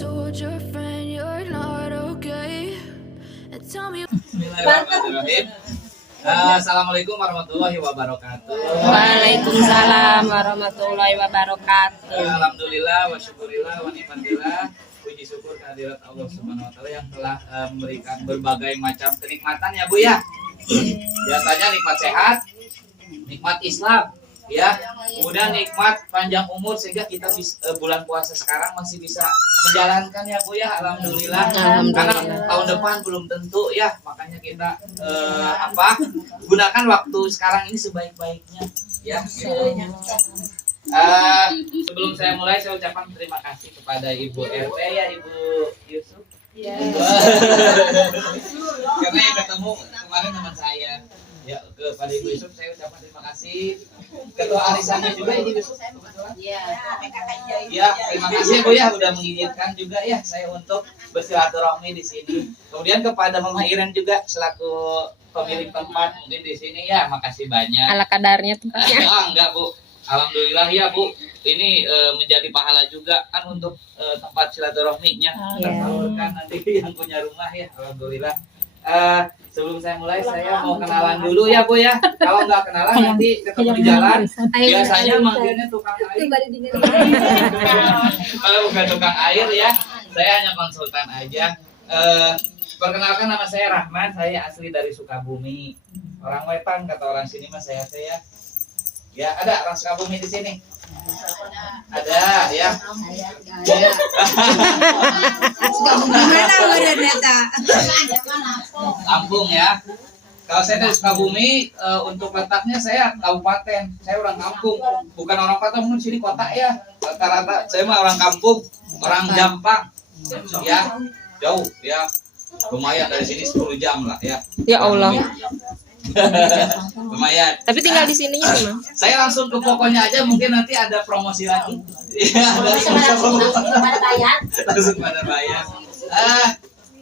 told your friend you're not okay. And tell me. Bismillahirrahmanirrahim. Assalamualaikum warahmatullahi wabarakatuh. Waalaikumsalam warahmatullahi wabarakatuh. Alhamdulillah wa syukurillah wa ni'matillah. Puji syukur kehadirat Allah Subhanahu wa taala yang telah memberikan berbagai macam kenikmatan ya Bu ya. Biasanya nikmat sehat, nikmat Islam, ya. Kemudian nikmat panjang umur sehingga kita bulan puasa sekarang masih bisa menjalankan ya Bu ya. Alhamdulillah. Karena tahun depan belum tentu ya, makanya kita gunakan waktu sekarang ini sebaik-baiknya ya. Sebelum saya mulai, saya ucapkan terima kasih kepada Ibu RT ya, Ibu Yusuf. Karena yang ketemu kemarin teman saya. Ya, kepada Ibu Yusuf saya ucapkan terima kasih. Ketua arisannya juga Ibu Yusuf. Ya, terima kasih Bu ya udah mengizinkan juga ya saya untuk bersilaturahmi di sini. Kemudian kepada Mama Iren juga selaku pemilik tempat mungkin di sini ya, makasih banyak. Ala kadarnya tempatnya. Enggak Bu. Alhamdulillah ya Bu, ini menjadi pahala juga kan untuk tempat silaturahminya. Tersalurkan nanti yang punya rumah ya, alhamdulillah. Sebelum saya mulai, saya mau kenalan dulu ya Bu ya. Kalau nggak kenalan nanti ketemu di jalan. Biasanya manggilnya tukang air. Kalau bukan tukang air ya, saya hanya konsultan aja. Perkenalkan, nama saya Rahman, saya asli dari Sukabumi. Orang Wetan kata orang sini mas saya. Ya, ada orang Sukabumi di sini. Ada, ya. Kampung ya. Kalau saya dari Sukabumi, untuk letaknya saya kabupaten. Saya orang kampung, bukan orang kota. Mungkin di sini kota ya. Rata-rata saya mah orang kampung, orang Jampang. Ya, jauh ya. Lumayan dari sini 10 jam lah ya. Ya Allah. Lumayan. Tapi tinggal di sininya memang. Saya langsung ke pokoknya aja, mungkin nanti ada promosi lagi. Iya, langsung pada bayar.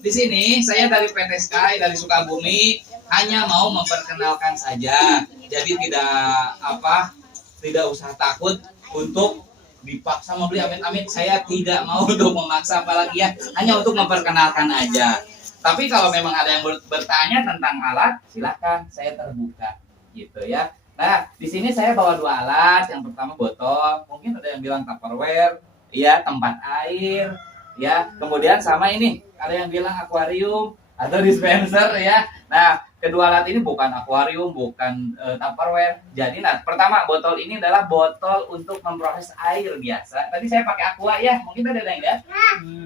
Di sini saya dari PT Sky dari Sukabumi hanya mau memperkenalkan saja. Jadi tidak usah takut untuk dipaksa membeli, amit-amit. Saya tidak mau untuk memaksa apalagi ya, hanya untuk memperkenalkan aja. Tapi kalau memang ada yang bertanya tentang alat, silakan, saya terbuka, gitu ya. Nah, di sini saya bawa 2 alat. Yang pertama botol, mungkin ada yang bilang Tupperware, ya, tempat air, ya. Kemudian sama ini, ada yang bilang akuarium atau dispenser, ya. Nah, kedua alat ini bukan akuarium, bukan Tupperware. Jadi, pertama botol ini adalah botol untuk memproses air biasa. Tadi saya pakai aqua ya, mungkin ada yang lihat?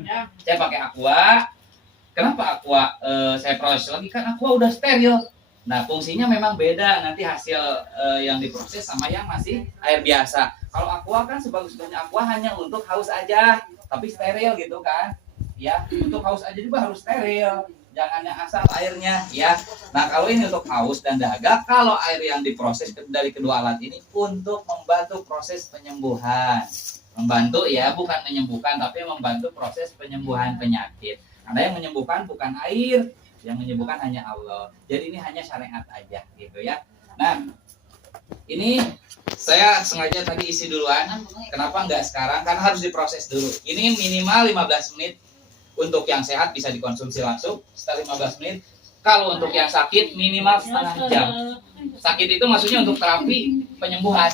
Ya, saya pakai aqua. Kenapa aqua saya proses lagi? Kan aqua udah steril. Nah, fungsinya memang beda. Nanti hasil yang diproses sama yang masih air biasa. Kalau aqua kan sebagus-bagusnya aqua hanya untuk haus aja, tapi steril gitu kan. Ya, untuk haus aja juga harus steril. Jangan yang asal airnya ya. Nah, kalau ini untuk haus dan dahaga, kalau air yang diproses dari kedua alat ini untuk membantu proses penyembuhan. Membantu ya, bukan menyembuhkan, tapi membantu proses penyembuhan penyakit. Karena yang menyembuhkan bukan air, yang menyembuhkan hanya Allah. Jadi ini hanya syariat aja gitu ya. Nah, ini saya sengaja tadi isi duluan. Kenapa enggak sekarang? Karena harus diproses dulu. Ini minimal 15 menit. Untuk yang sehat bisa dikonsumsi langsung setelah 15 menit. Kalau untuk yang sakit minimal setengah jam. Sakit itu maksudnya untuk terapi penyembuhan.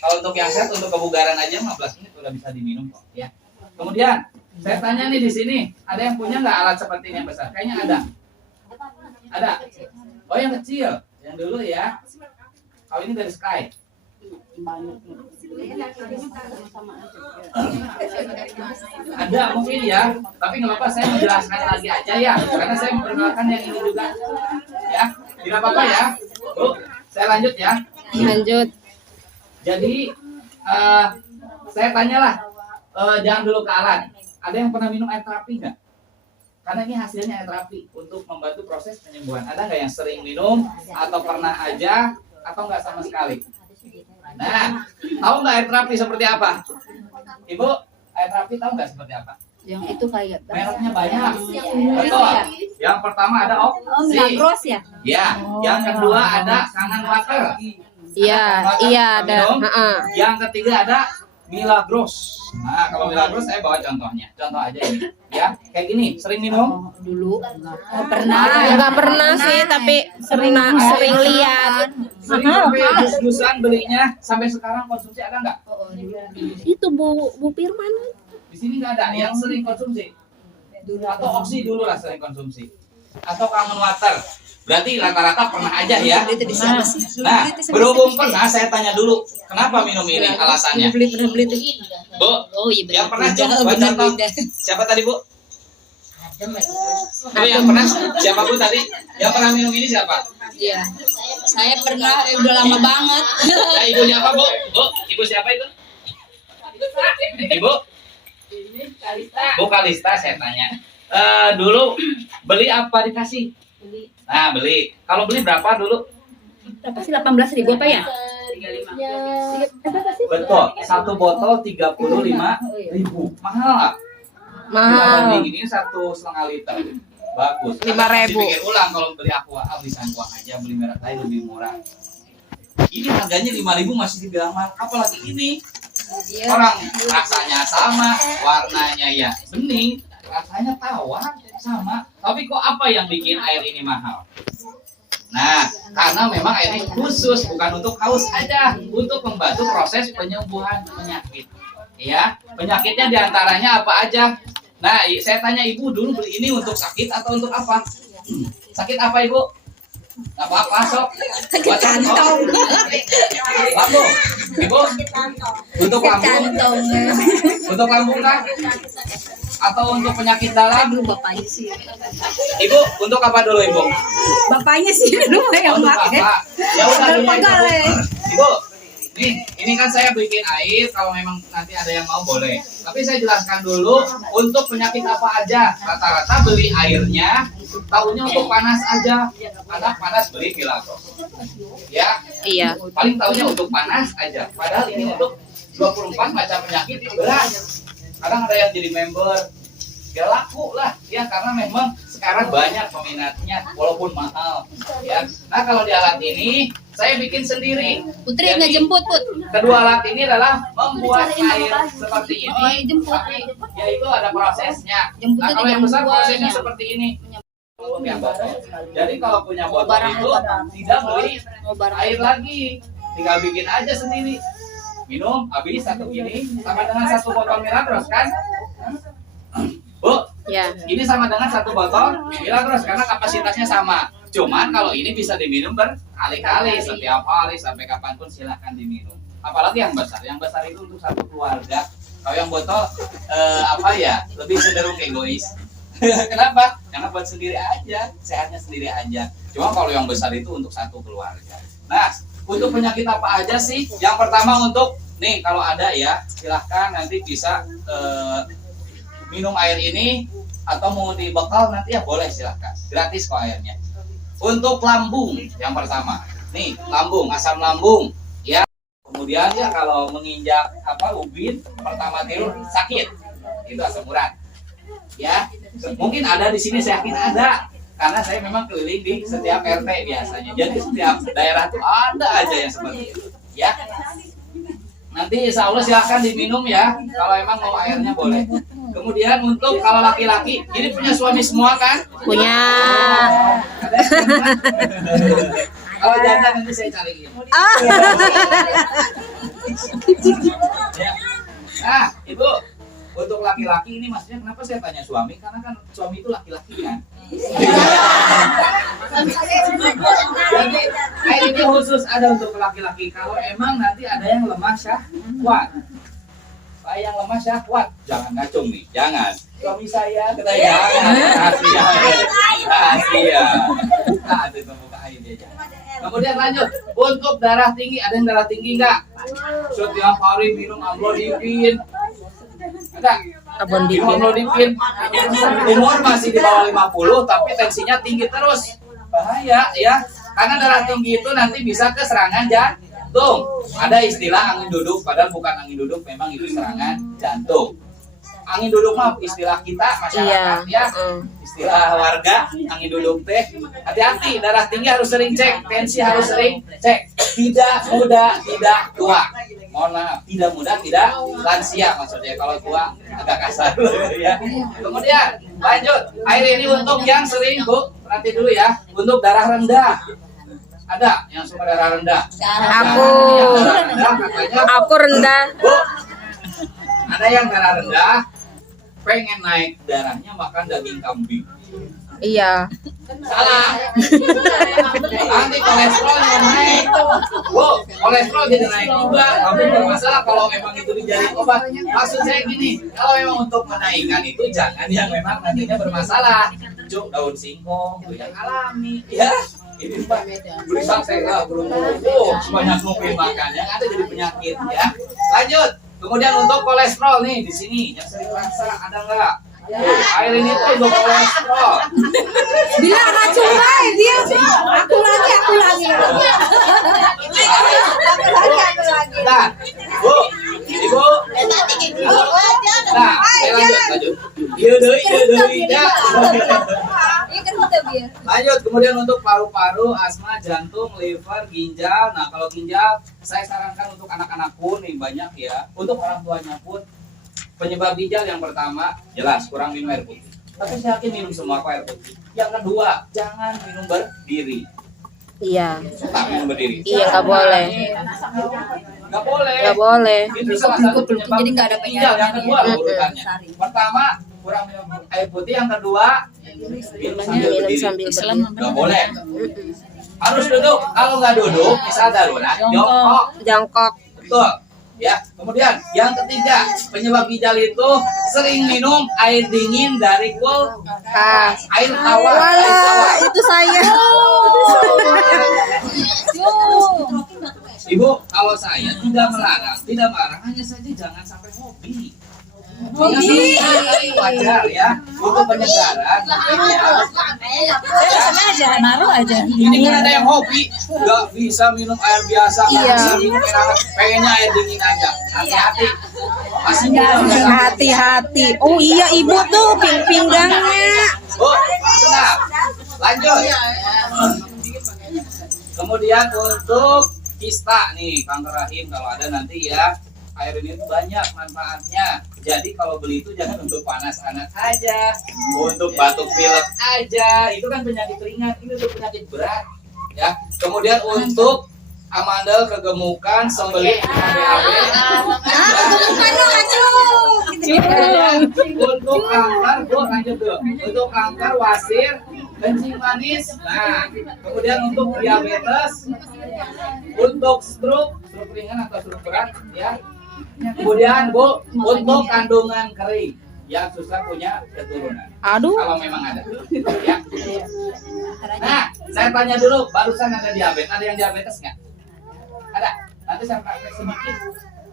Kalau untuk yang sehat, untuk kebugaran aja 15 menit udah bisa diminum kok ya. Kemudian saya tanya nih di sini, ada yang punya nggak alat seperti ini yang besar? Kayaknya ada. Ada. Oh, yang kecil, yang dulu ya. Kalau ini dari Sky. Ada mungkin ya, tapi nggak apa-apa, saya menjelaskan lagi aja ya, karena saya memperkenalkan yang ini juga. Ya, tidak apa-apa ya. Bu, saya lanjut ya. Lanjut. Jadi saya tanyalah, jangan dulu ke alat. Ada yang pernah minum air terapi nggak? Karena ini hasilnya air terapi untuk membantu proses penyembuhan. Ada nggak yang sering minum atau pernah aja atau nggak sama sekali? Nah, tahu nggak air terapi seperti apa? Ibu, air terapi tahu nggak seperti apa? Yang itu kayak mereknya banyak. Betul. Yang pertama ada Milagros ya? Ya. Yang kedua ada Kangen Water. Iya, ada. Yang ketiga ada Milagros. Nah, kalau Milagros saya bawa contohnya. Contoh aja ini. Ya, kayak gini. Sering minum? Dulu pernah. Enggak pernah sih, tapi sering lihat. Sering sampai dus-dusan belinya. Sampai sekarang konsumsi ada nggak? Itu Bu Firman. Di sini nggak ada yang sering konsumsi. Atau Oxy dulu lah sering konsumsi. Atau Common Water. Berarti rata-rata pernah aja ya. Nah, berhubung pernah, saya tanya dulu, kenapa minum ini? Alasannya. Bu, yang pernah coba contoh. Siapa tadi, Bu? Bu yang pernah? Siapa Bu tadi? Yang pernah minum ini siapa? Iya. Saya pernah udah lama banget. Ya, ibunya apa, Bu? Bu, ibu siapa itu? Ibu? Bu Kalista saya tanya. Dulu beli apa dikasih? Nah, beli. Kalau beli berapa dulu? Berapa sih 18.000 apa ya? Betul. Satu botol 35.000. Mahal nggak? Mahal. Dibanding ini 1,5 liter. Bagus. 5.000. Dipikir ulang kalau beli aqua, beli Sanquang aja, beli merek lain lebih murah. Ini harganya 5.000 masih dibilang mahal. Apalagi ini. Orang rasanya sama, warnanya ya bening, rasanya tawar sama. Tapi kok apa yang bikin air ini mahal? Nah, karena memang air ini khusus bukan untuk haus aja, untuk membantu proses penyembuhan penyakit. Ya, penyakitnya diantaranya apa aja? Nah, saya tanya ibu dulu beli ini untuk sakit atau untuk apa? Sakit apa ibu? Gak apa-apa sok. Sakit kantong. Lambung, ibu? Untuk lambung? Untuk lambung kah? Atau untuk penyakit dalam? Bapaknya sih. Ibu, untuk apa dulu ibu? Bapaknya sih dulu yang Untuk pakai. apa? Ya udah dulu Pegal, ibu. Nih, ini kan saya bikin air. Kalau memang nanti ada yang mau boleh. Tapi saya jelaskan dulu untuk penyakit apa aja. Rata-rata beli airnya, tahunya untuk panas aja. Anak panas beli Milagros. Ya. Iya. Paling tahunya untuk panas aja. Padahal ini untuk 24 macam penyakit berat. Kadang ada yang jadi member, ya laku lah, ya karena memang sekarang banyak peminatnya walaupun mahal, ya. Nah kalau di alat ini saya bikin sendiri. Putri nggak jemput, Put. Kedua alat ini adalah membuat air seperti ini, tapi yaitu ada prosesnya. Nah kalau yang besar prosesnya seperti ini. Untuk yang botol. Jadi kalau punya botol itu tidak beli air lagi, tinggal bikin aja sendiri. Minum habis satu gini sama dengan satu botol Milagros kan? Bu, Ya. ini sama dengan satu botol Milagros karena kapasitasnya sama. Cuman kalau ini bisa diminum berkali-kali, setiap hari sampai kapanpun silahkan diminum. Apalagi yang besar. Yang besar itu untuk satu keluarga. Kalau yang botol apa ya? Lebih cenderung egois. Kenapa? Karena buat sendiri aja, sehatnya sendiri aja. Cuma kalau yang besar itu untuk satu keluarga. Nah, untuk penyakit apa aja sih? Yang pertama untuk nih kalau ada ya silahkan nanti bisa minum air ini atau mau dibekal nanti ya boleh silahkan, gratis kok airnya. Untuk lambung yang pertama, nih lambung, asam lambung, ya. Kemudian ya kalau menginjak ubin pertama tidur sakit, itu asam urat, ya. Mungkin ada di sini saya yakin ada. Karena saya memang keliling di setiap RT biasanya. Jadi setiap daerah itu ada aja yang seperti itu. Ya. Nanti insya Allah silahkan diminum ya. Kalau emang mau airnya boleh. Kemudian untuk kalau laki-laki, ini punya suami semua kan? Punya. Kalau janda nanti saya cariin. Ya. Nah, Ibu, untuk laki-laki ini maksudnya kenapa saya tanya suami? Karena kan suami itu laki-laki kan. Jadi air ini khusus ada untuk laki-laki. Kalau emang nanti ada yang lemah syahwat, yang lemah syahwat, jangan ngacung nih, jangan. Suami saya kata jangan, rahasia. Nah, itu buka air dia jangan. Kemudian lanjut, untuk darah tinggi, ada yang darah tinggi nggak? Setiap hari minum amlodipin. Ada? Minum amlodipin. Umur masih di bawah 50, tapi tensinya tinggi terus. Bahaya ya. Karena darah tinggi itu nanti bisa ke serangan jantung. Ada istilah angin duduk, padahal bukan angin duduk, memang itu serangan jantung. Angin duduk mah istilah kita masyarakat ya. Istilah warga, angin duduk teh. Hati-hati, darah tinggi harus sering cek, tensi harus sering cek. Tidak muda, tidak tua. mohon maaf, tidak muda, tidak lansia maksudnya. Kalau tua agak kasar ya. Kemudian lanjut, air ini untuk yang sering Bu, perhati dulu ya, untuk darah rendah. Ada yang suka darah rendah? Aku. Yang darah rendah katanya Aku rendah. Bu, ada yang darah rendah, pengen naik darahnya makan daging kambing. Iya. Salah. Nanti kolesterolnya naik. Bu, kolesterol jadi naik juga. Tapi bermasalah kalau memang itu dijadiin obat. Maksud saya gini, kalau memang untuk menaikkan itu jangan yang memang nantinya bermasalah. Cuk, daun singkong, itu yang alami. Ya, ini Pak. Beli sangseka, banyak mungkin makan yang ada jadi penyakit ya. Lanjut. Kemudian untuk kolesterol nih di sini yang sering rasa ada nggak? Air ini tuh untuk kolesterol. Bila racun baik dia. Aku lagi. Nah, Bu, Ibu. Nah, lanjut. Iya deui ya. Lanjut, kemudian untuk paru-paru, asma, jantung, liver, ginjal. Nah, kalau ginjal, saya sarankan untuk anak-anak pun nih banyak ya. Untuk orang tuanya pun, penyebab ginjal yang pertama jelas kurang minum air putih. Tapi saya yakin minum semua kok air putih. Yang kedua, jangan minum berdiri. Iya. Tak minum berdiri. Iya, nggak boleh. Nggak boleh. Nggak boleh. Itu salah satu penyebab jadi nggak ada ginjal. Yang kedua penyakit. urutannya. Pertama, kurang minum air putih. Yang kedua, minum sambil Minum berdiri. sambil berdiri. Nggak boleh. Harus duduk. Kalau nggak duduk, misal darurat, jongkok. Jongkok. Betul. Ya. Kemudian yang ketiga, penyebab ginjal itu sering minum air dingin dari kulkas, air tawar. Air tawar. Itu saya. Ibu, kalau saya tidak melarang, hanya saja jangan sampai hobi. Hobi wajar ya, untuk penyegaran. Aja. Ini kan ada yang hobi, nggak bisa minum air biasa, nggak Iya. bisa minum air hangat, pengennya air dingin aja. Hati-hati, masih muda. Hati-hati. Oh iya, ibu tuh pinggangnya. Bu, benar. Lanjut. Kemudian untuk kista nih, kanker rahim kalau ada nanti ya. Air ini tuh banyak manfaatnya. Jadi kalau beli itu jangan untuk panas anak aja, untuk batuk pilek aja. Itu kan penyakit ringan, ini untuk penyakit berat. Ya. Kemudian untuk amandel, kegemukan, sembelit, BAB. Untuk kanker, Bu, lanjut dulu. Untuk kanker, wasir, kencing manis. Nah, kemudian untuk diabetes, untuk stroke ringan atau stroke berat, ya. Kemudian Bu, untuk kandungan kering yang susah punya keturunan. Aduh. Kalau memang ada, ya. Nah, saya tanya dulu, barusan ada diabetes, ada yang diabetes nggak? Ada. Nanti saya praktek sedikit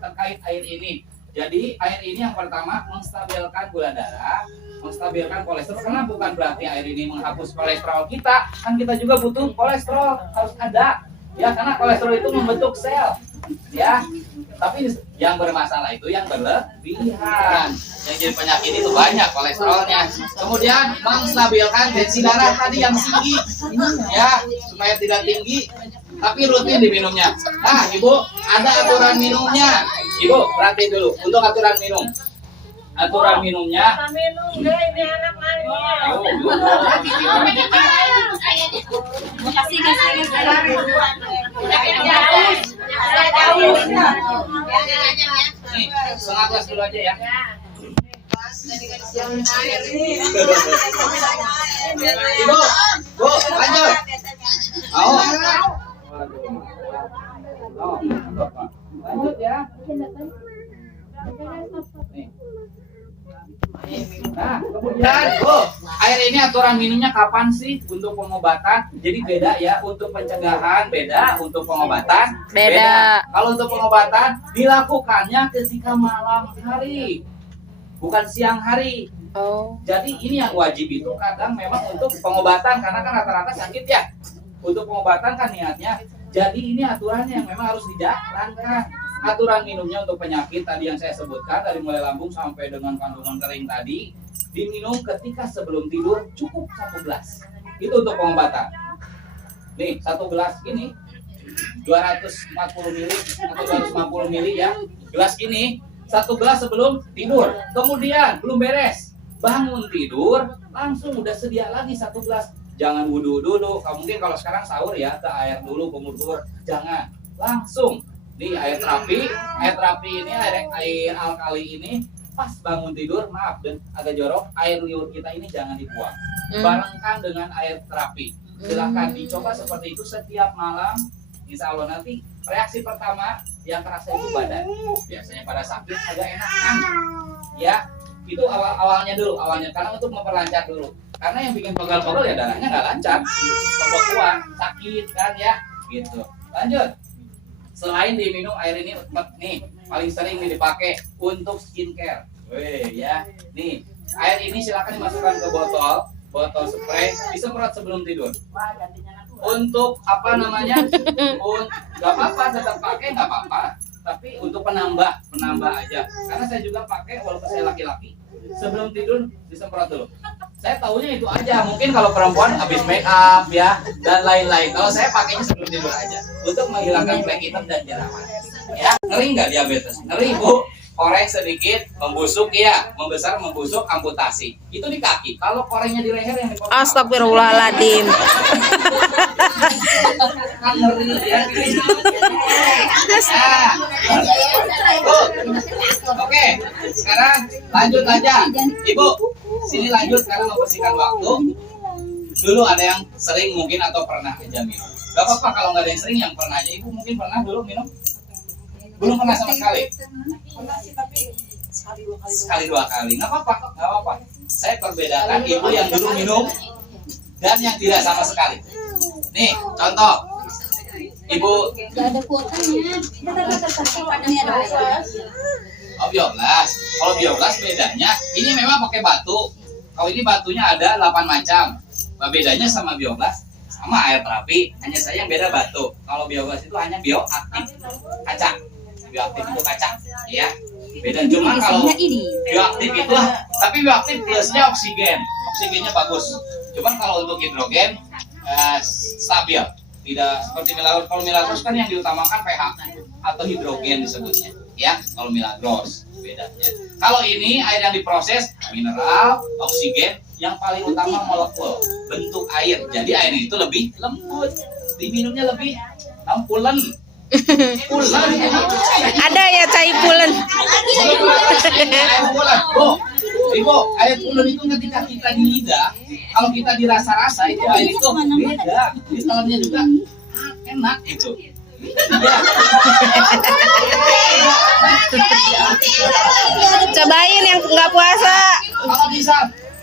terkait air ini. Jadi air ini yang pertama menstabilkan gula darah, menstabilkan kolesterol. Karena bukan berarti air ini menghapus kolesterol kita, kan kita juga butuh kolesterol, harus ada. Ya, karena kolesterol itu membentuk sel. Ya, tapi yang bermasalah itu yang berlebihan. Yang jadi penyakit itu banyak kolesterolnya. Kemudian menstabilkan tensi darah tadi yang tinggi, ya, supaya tidak tinggi, tapi rutin diminumnya. Nah, Ibu, ada aturan minumnya. Ibu, perhati dulu untuk aturan minum. Aturan minumnya. Nih, setengah gelas dulu aja ya. Ibu, Bu, lanjut. Mau? Lanjut ya. Nih. Nah, kemudian, air ini aturan minumnya kapan sih untuk pengobatan? Jadi beda ya, untuk pencegahan beda, untuk pengobatan Beda. Kalau untuk pengobatan dilakukannya ketika malam hari, bukan siang hari. Oh. Jadi ini yang wajib itu kadang memang untuk pengobatan karena kan rata-rata sakit ya. Untuk pengobatan kan niatnya. Jadi ini aturannya yang memang harus dijalankan. Aturan minumnya untuk penyakit tadi yang saya sebutkan dari mulai lambung sampai dengan kandungan kering tadi diminum ketika sebelum tidur cukup 1 gelas. Itu untuk pengobatan. Nih 1 gelas ini 240 mili atau 250 mili ya. Gelas ini, 1 gelas sebelum tidur. Kemudian belum beres, bangun tidur langsung udah sedia lagi 1 gelas. Jangan wudhu dulu. Mungkin kalau sekarang sahur ya ke air dulu kumur-kumur. Jangan, langsung di air terapi. Air terapi ini air alkali ini pas bangun tidur, maaf dan agak jorok, air liur kita ini jangan dibuang. Barengkan dengan air terapi. Silahkan dicoba seperti itu setiap malam. Insya Allah nanti reaksi pertama yang terasa itu badan. Biasanya pada sakit agak enakan. Ya, itu awalnya dulu, karena untuk memperlancar dulu. Karena yang bikin pegal-pegal ya darahnya nggak lancar, pembekuan, sakit kan ya, gitu. Lanjut. Selain diminum air ini, nih paling sering nih dipakai untuk skincare. Weh ya, nih air ini silakan dimasukkan ke botol spray, disemprot sebelum tidur. Untuk apa namanya? Nggak apa-apa, tetap pakai nggak apa-apa. Tapi untuk penambah aja. Karena saya juga pakai walaupun saya laki-laki. Sebelum tidur disemprot dulu. Saya tahunya itu aja. Mungkin kalau perempuan habis make up ya dan lain-lain. Kalau saya pakainya sebelum tidur aja untuk menghilangkan flek hitam dan jerawat. Ya, ngeri nggak diabetes? Ngeri Bu. Koreng sedikit, membusuk ya, membesar, membusuk, amputasi. Itu di kaki. Kalau korengnya di leher yang di kaki. Astagfirullahaladzim. Kan ngeri ya. Oke, sekarang lanjut aja. Ibu, sini lanjut karena membersihkan waktu. Dulu ada yang sering mungkin atau pernah aja minum. Gak apa-apa kalau nggak ada yang sering, yang pernah aja. Ibu mungkin pernah dulu minum? Belum pernah sama sekali. Sekali 2 kali. Nggak apa-apa. Saya perbedakan ibu yang dulu minum dan yang tidak sama sekali. Nih, contoh. Ibu ada kuotanya. Ini ada bioblas. Kalau bioblas bedanya, ini memang pakai batu. Kalau ini batunya ada 8 macam. Bedanya sama bioblas sama air terapi, hanya saya yang beda batu. Kalau bioblas itu hanya bioaktif kaca. Bioaktif itu kaca, ya. Beda cuma kalau bioaktif itu, tapi bioaktif plusnya oksigen. Oksigennya bagus. Cuman kalau untuk hidrogen stabil. Tidak seperti Milagros. Kalau Milagros kan yang diutamakan pH atau hidrogen disebutnya, ya. Kalau Milagros bedanya. Kalau ini air yang diproses mineral, oksigen, yang paling utama molekul bentuk air. Jadi air itu lebih lembut, diminumnya lebih pulen. Ada ya cai pulen. Air pulen. Ibu, air pulen itu ketika kita di lidah, kalau kita dirasa-rasa itu air itu beda. Di dalamnya juga enak itu. Cobain yang nggak puasa. Kalau bisa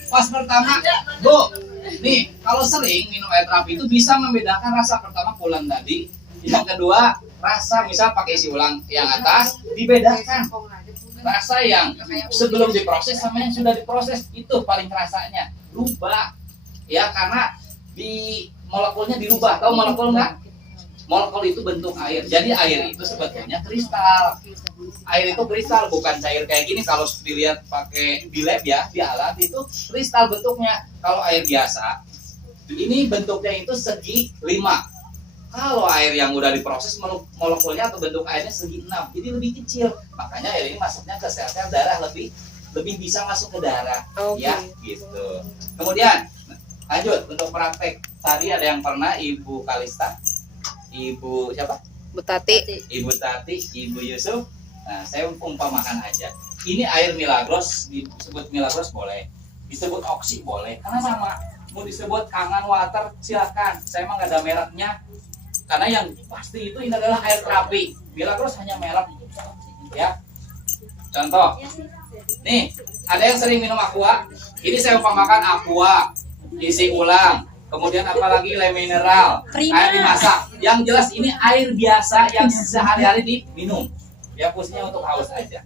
pas pertama, Bu, nih kalau sering minum air terapi itu bisa membedakan rasa pertama pulen tadi, yang kedua rasa misal pakai isi ulang yang atas dibedakan rasa yang sebelum diproses sama yang sudah diproses itu paling rasanya berubah ya karena di molekulnya dirubah. Tahu molekul nggak? Molekul itu bentuk air. Jadi air itu sebetulnya kristal. Air itu kristal, bukan cair kayak gini. Kalau dilihat pakai di lab ya, di alat itu kristal bentuknya. Kalau air biasa, ini bentuknya itu segi 5. Kalau air yang udah diproses, molekulnya atau bentuk airnya segi 6. Jadi lebih kecil. Makanya air ini masuknya ke sel-sel darah lebih bisa masuk ke darah. Ya, gitu. Kemudian lanjut untuk praktek. Tadi ada yang pernah Ibu Kalista, Ibu siapa? Bu Tati. Ibu Tati, Ibu Yusuf. Nah, saya umpamakan aja. Ini air Milagros, disebut Milagros boleh, disebut Oksi boleh, karena sama. Mau disebut Kangen Water silakan. Saya emang nggak ada mereknya. Karena yang pasti itu ini adalah air terapi. Milagros hanya merek, ya. Contoh, nih ada yang sering minum aqua. Ini saya umpamakan aqua, isi ulang. Kemudian apalagi le mineral, air dimasak. Yang jelas ini air biasa yang sehari-hari diminum. Ya fungsinya untuk haus aja.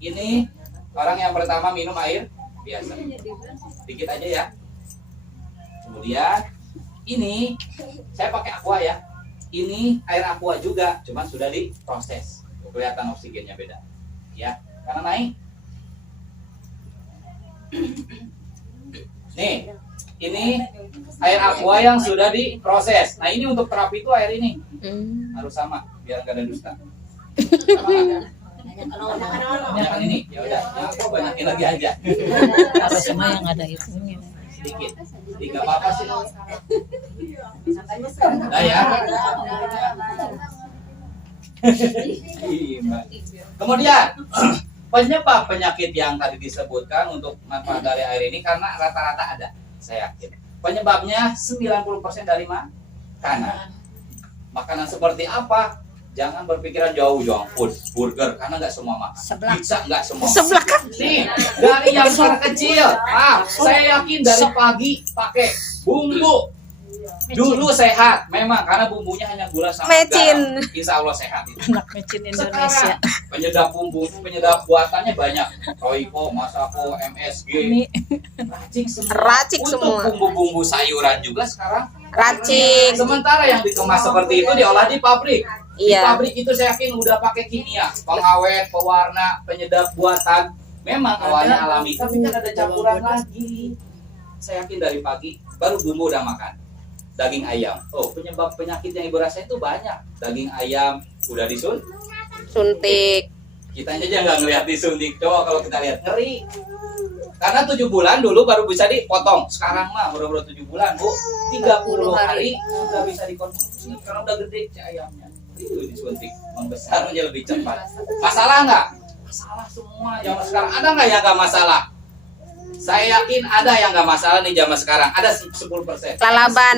Ini orang yang pertama minum air biasa. Dikit aja ya. Kemudian ini saya pakai aqua ya. Ini air aqua juga, cuman sudah diproses. Kelihatan oksigennya beda. Ya, karena naik. Nih, ini air aqua yang sudah diproses. Nah, ini untuk terapi itu air ini harus sama biar nggak ada dusta. Sama nggak? Banyakan ini, ya udah, yang aqua banyakin lagi aja. Apa semua yang ada itunya. Sedikit, tidak apa-apa sih. Nah ya. Kemudian penyebab penyakit yang tadi disebutkan untuk manfaat dari air ini karena rata-rata ada, saya yakin. Penyebabnya 90% dari makanan. Makanan seperti apa? Jangan berpikiran jauh food, burger karena nggak semua makan. Pizza nggak semua. Seblak. Nih, dari yang kecil. Saya yakin dari pagi pakai bumbu. Dulu sehat, memang karena bumbunya hanya gula sama Mecin. garam. Insya Allah sehat itu. Anak mecin Indonesia. Sekarang penyedap bumbu, penyedap buatannya banyak. Royco, Masako, MSG, racik semua. Racik Untuk semua. bumbu-bumbu sayuran juga sekarang Racik. Sementara yang dikemas seperti itu diolah di pabrik. Di Iya. pabrik itu saya yakin udah pakai kimia, pengawet, pewarna, penyedap buatan. Memang awalnya alami, tapi kan ada campuran lagi. Saya yakin dari pagi baru bumbu udah makan. Daging ayam. Oh, penyebab penyakit yang ibu rasain itu banyak. Daging ayam udah Suntik. kita aja nggak ngelihat disuntik. Coba kalau kita lihat ngeri. Karena 7 bulan dulu baru bisa dipotong. Sekarang mah baru 7 bulan, Bu. 30 hari sudah bisa dikonsumsi. Karena udah gede ayamnya. Itu disuntik. Membesarnya lebih cepat. Masalah nggak? Masalah semua zaman sekarang. Ada nggak yang nggak masalah? Saya yakin ada yang nggak masalah nih zaman sekarang. Ada 10%. Lalaban.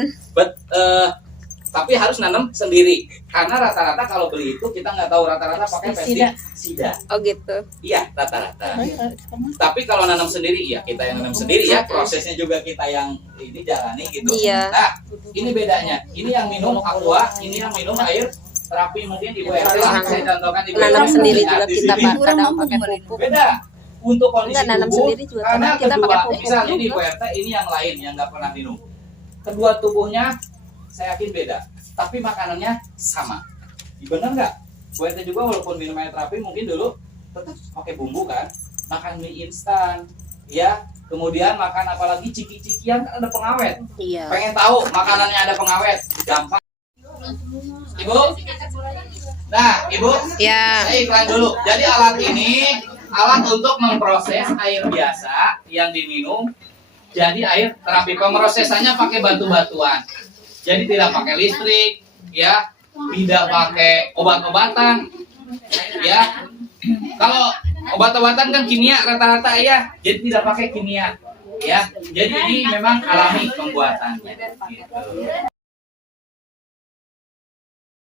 Tapi harus nanam sendiri. Karena rata-rata kalau beli itu kita nggak tahu rata-rata pakai pestisida. Oh gitu. Iya, rata-rata. Tapi kalau nanam sendiri, ya kita yang nanam sendiri ya. Prosesnya juga kita yang ini jalani gitu. Iya. Nah, ini bedanya. Ini yang minum aqua, ini yang minum air terapi mungkin di WRT. Saya contohkan di Nanam WRT. sendiri Nah, juga di kita sini. kadang pakai pupuk. Beda. Untuk kondisi Enggak, nanam tubuh, sendiri juga. karena Kadang kita kedua, pakai pupuk misalnya di juga. WRT ini yang lain yang nggak pernah minum. Kedua tubuhnya saya yakin beda, tapi makanannya sama. Bener nggak? WRT juga walaupun minum air terapi mungkin dulu tetap pakai bumbu kan, makan mie instan, ya. Kemudian makan apalagi ciki-cikian kan ada pengawet. Iya. Pengen tahu makanannya ada pengawet, gampang. Ibu, nah Ibu, Ya. saya iklan dulu. Jadi alat ini alat untuk memproses air biasa yang diminum jadi air terapi. Pemrosesannya pakai batu-batuan. Jadi tidak pakai listrik, ya, tidak pakai obat-obatan, ya. Kalau obat-obatan kan kimia rata-rata ya, jadi tidak pakai kimia, ya. Jadi ini memang alami pembuatannya. Gitu.